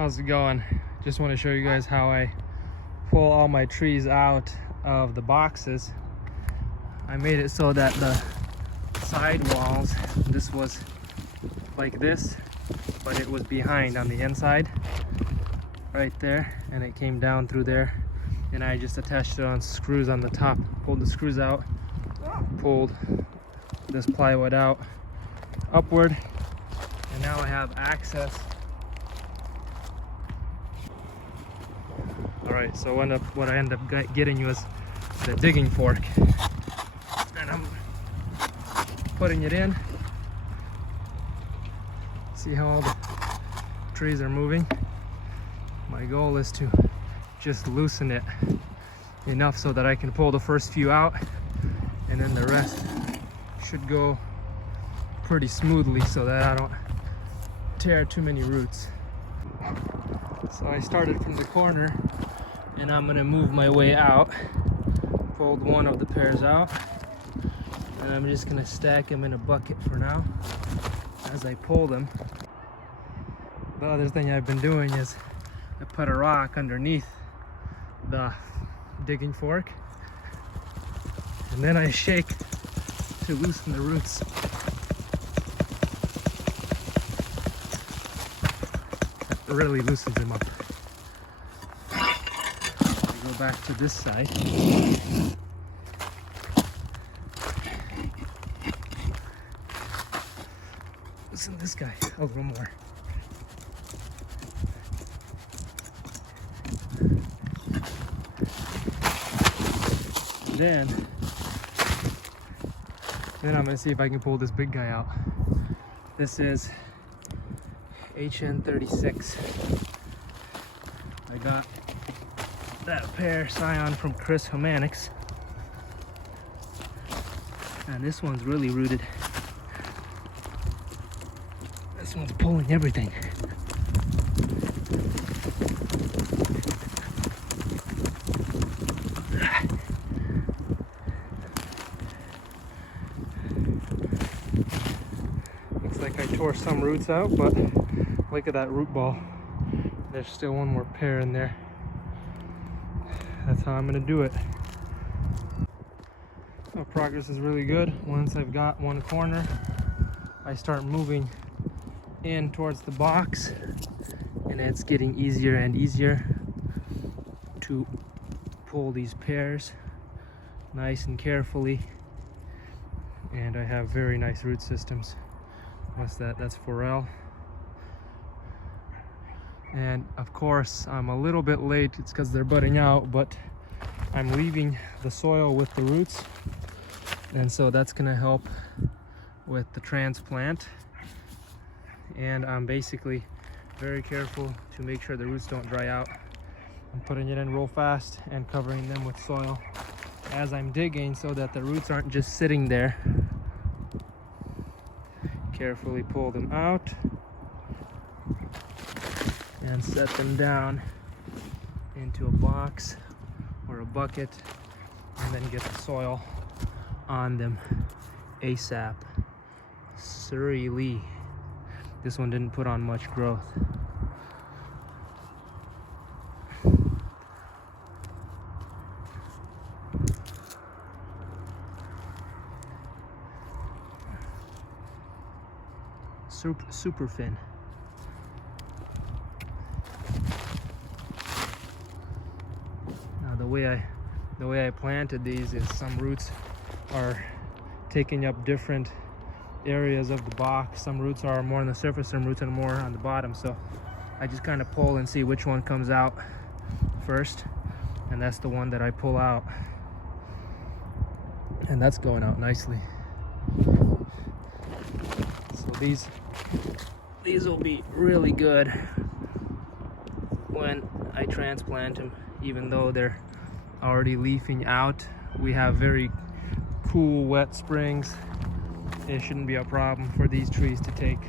How's it going? Just want to show you guys how I pull all my trees out of the boxes. I made it so that the side walls, this was like this, but it was behind on the inside right there, and it came down through there, and I just attached it on screws on the top, pulled the screws out, pulled this plywood out upward, and now I have access. Alright, so what I end up getting was the digging fork, and I'm putting it in. See how all the trees are moving? My goal is to just loosen it enough so that I can pull the first few out, and then the rest should go pretty smoothly so that I don't tear too many roots. So I started from the corner, and I'm gonna move my way out. Pulled one of the pears out, and I'm just gonna stack them in a bucket for now as I pull them. The other thing I've been doing is I put a rock underneath the digging fork, and then I shake to loosen the roots. That really loosens them up. Go back to this side. Listen to this guy a little more. Then I'm gonna see if I can pull this big guy out. This is HN36. I got that Pear scion from Chris Homanics, and this one's really rooted. This one's pulling everything. Looks like I tore some roots out, but look at that root ball. There's still one more pear in there. That's how I'm gonna do it. So progress is really good. Once I've got one corner, I start moving in towards the box, and it's getting easier and easier to pull these pears nice and carefully. And I have very nice root systems. What's that? That's forel. And of course, I'm a little bit late. It's because they're budding out, but I'm leaving the soil with the roots, and so that's gonna help with the transplant. And I'm basically very careful to make sure the roots don't dry out. I'm putting it in real fast and covering them with soil as I'm digging so that the roots aren't just sitting there. Carefully pull them out and set them down into a box or a bucket, and then get the soil on them ASAP. Surrey Lee. This one didn't put on much growth. Super fin. Now the way I planted these is some roots are taking up different areas of the box. Some roots are more on the surface, some roots are more on the bottom. So I just kind of pull and see which one comes out first, and that's the one that I pull out, and that's going out nicely. So these will be really good when I transplant them, even though they're already leafing out. We have very cool, wet springs. It shouldn't be a problem for these trees to take,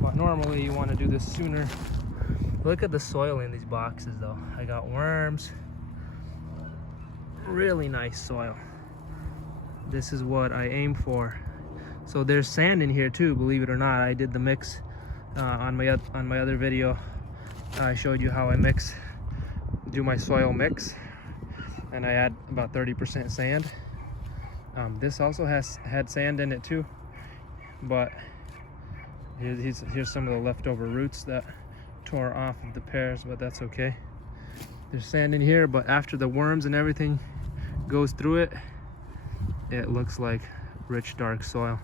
but normally you want to do this sooner. Look at the soil in these boxes though. I got worms. Really nice soil. This is what I aim for. So there's sand in here too, believe it or not. I did the mix on my other video I showed you how I do my soil mix, and I add about 30% sand. This also had sand in it too, but here's some of the leftover roots that tore off of the pears, but that's okay. There's sand in here, but after the worms and everything goes through it, it looks like rich dark soil.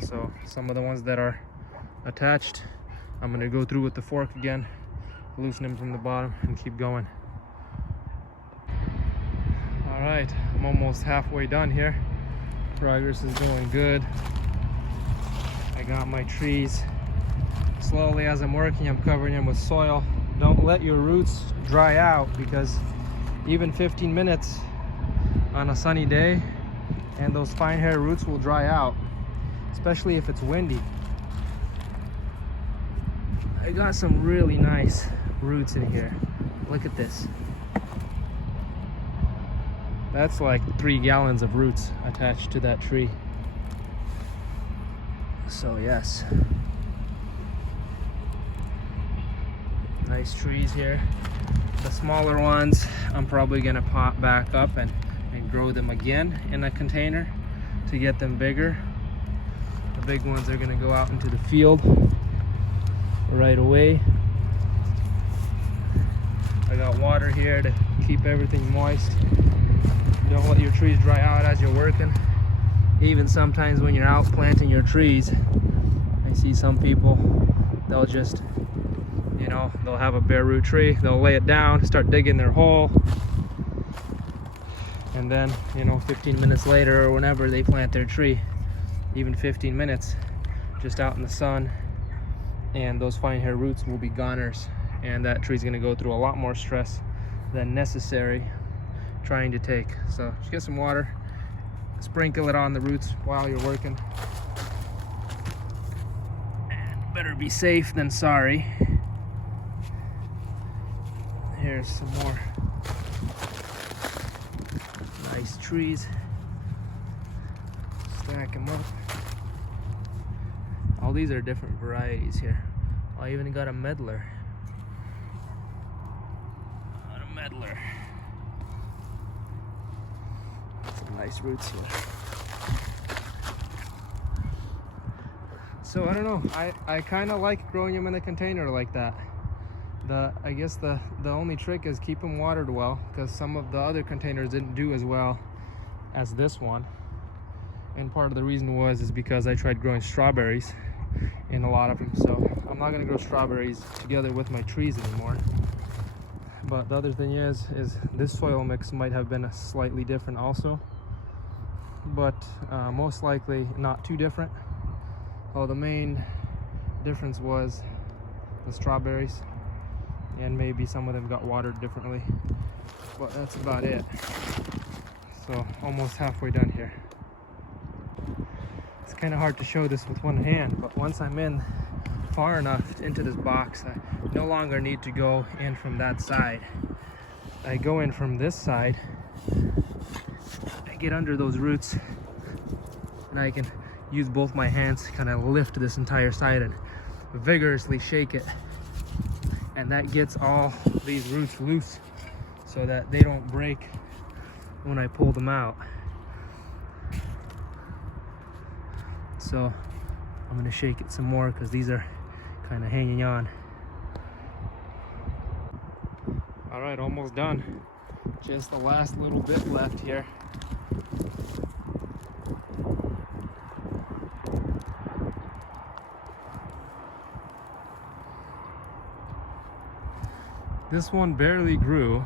So some of the ones that are attached, I'm gonna go through with the fork again, loosen them from the bottom and keep going. All right, I'm almost halfway done here. Progress is doing good. I got my trees. Slowly as I'm working, I'm covering them with soil. Don't let your roots dry out, because even 15 minutes on a sunny day and those fine hair roots will dry out, especially if it's windy. I got some really nice roots in here. Look at this. That's like 3 gallons of roots attached to that tree. So yes, nice trees here. The smaller ones I'm probably gonna pop back up and grow them again in a container to get them bigger. The big ones are gonna go out into the field right away. I got water here to keep everything moist. Don't let your trees dry out as you're working. Even sometimes when you're out planting your trees, I see some people, they'll just, you know, they'll have a bare root tree, they'll lay it down, start digging their hole, and then, you know, 15 minutes later or whenever they plant their tree, even 15 minutes just out in the sun, and those fine hair roots will be goners, and that tree's going to go through a lot more stress than necessary trying to take. So just get some water, sprinkle it on the roots while you're working, and better be safe than sorry. Here's some more nice trees. Stack them up. All these are different varieties here. I even got a medlar. Some nice roots here. So I don't know, I kind of like growing them in a container like that. I guess the only trick is keep them watered well, because some of the other containers didn't do as well as this one. And part of the reason is because I tried growing strawberries in a lot of them, so I'm not gonna grow strawberries together with my trees anymore. But the other thing is this soil mix might have been slightly different also, but most likely not too different. Well, the main difference was the strawberries, and maybe some of them got watered differently, but that's about it. So almost halfway done here. It's kind of hard to show this with one hand, but once I'm in far enough into this box, I no longer need to go in from that side. I go in from this side, I get under those roots, and I can use both my hands to kind of lift this entire side and vigorously shake it, and that gets all these roots loose so that they don't break when I pull them out. So I'm going to shake it some more because these are kind of hanging on. All right, almost done. Just the last little bit left here. This one barely grew.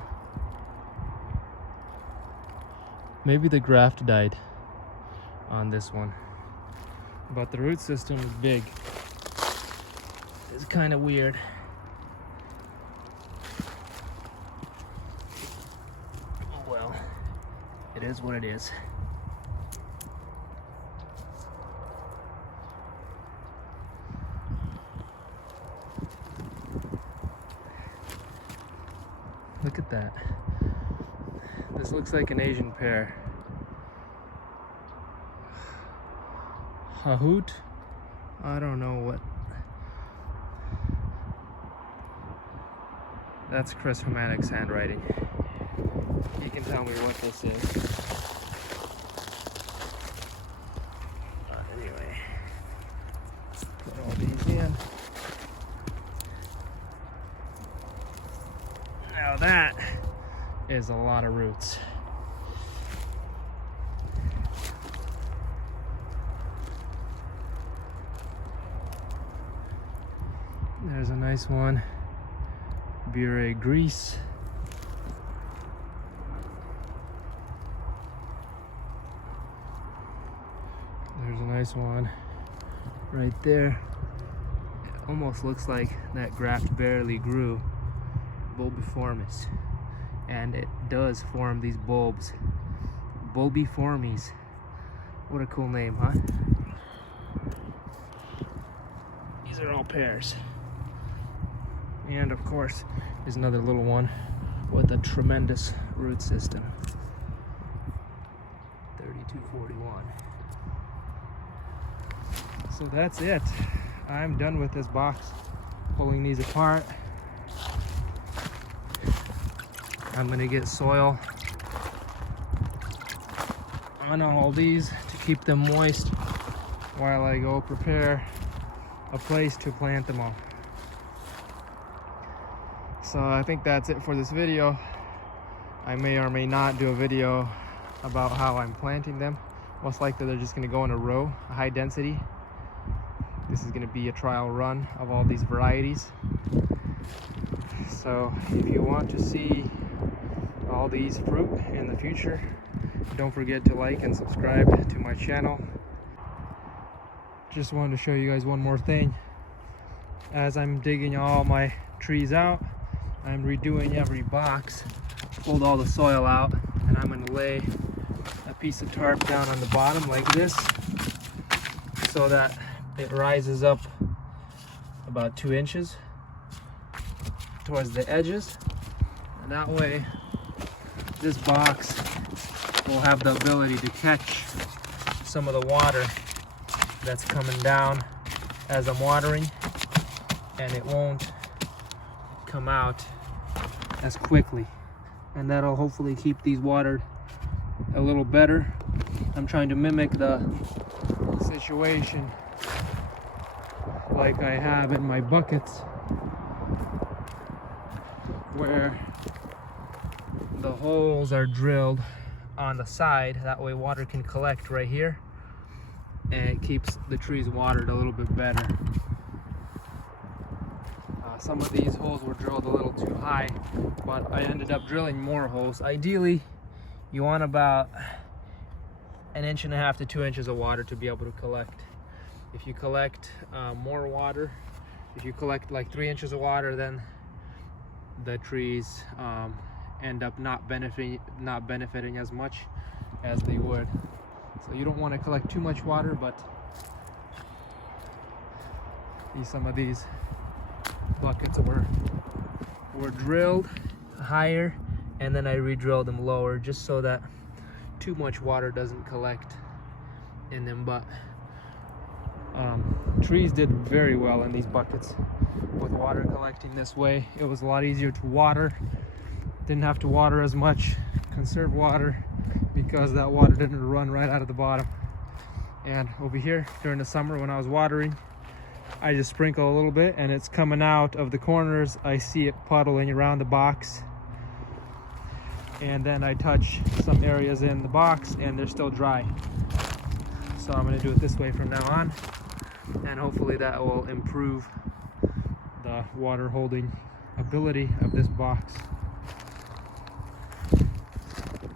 Maybe the graft died on this one, but the root system is big. It's kind of weird. Oh well, it is what it is. Look at that. This looks like an Asian pear. Hahoot I don't know what. That's Chris Hermanic's handwriting. He can tell me what this is. Anyway, put all these in. Now that is a lot of roots. There's a nice one. Pear grease. There's a nice one right there. It almost looks like that graft barely grew. Bulbiformis. And it does form these bulbs. Bulbiformes. What a cool name, huh? These are all pears. And of course, there's another little one with a tremendous root system. 3241. So that's it. I'm done with this box, pulling these apart. I'm gonna get soil on all these to keep them moist while I go prepare a place to plant them all. So I think that's it for this video. I may or may not do a video about how I'm planting them. Most likely they're just gonna go in a row, a high density. This is gonna be a trial run of all these varieties. So if you want to see all these fruit in the future, don't forget to like and subscribe to my channel. Just wanted to show you guys one more thing. As I'm digging all my trees out, I'm redoing every box, pulled all the soil out, and I'm going to lay a piece of tarp down on the bottom like this so that it rises up about 2 inches towards the edges, and that way this box will have the ability to catch some of the water that's coming down as I'm watering, and it won't come out as quickly, and that'll hopefully keep these watered a little better. I'm trying to mimic the situation like I have in my buckets, where the holes are drilled on the side. That way water can collect right here, and it keeps the trees watered a little bit better. Some of these holes were drilled a little too high, but I ended up drilling more holes. Ideally, you want about 1.5 to 2 inches of water to be able to collect. If you collect more water, if you collect like 3 inches of water, then the trees end up not benefiting as much as they would. So you don't want to collect too much water, but some of these buckets were drilled higher, and then I re-drilled them lower just so that too much water doesn't collect in them. But trees did very well in these buckets with water collecting this way. It was a lot easier to water, didn't have to water as much, conserve water, because that water didn't run right out of the bottom. And over here during the summer when I was watering, I just sprinkle a little bit and it's coming out of the corners. I see it puddling around the box, and then I touch some areas in the box and they're still dry. So I'm going to do it this way from now on, and hopefully that will improve the water holding ability of this box.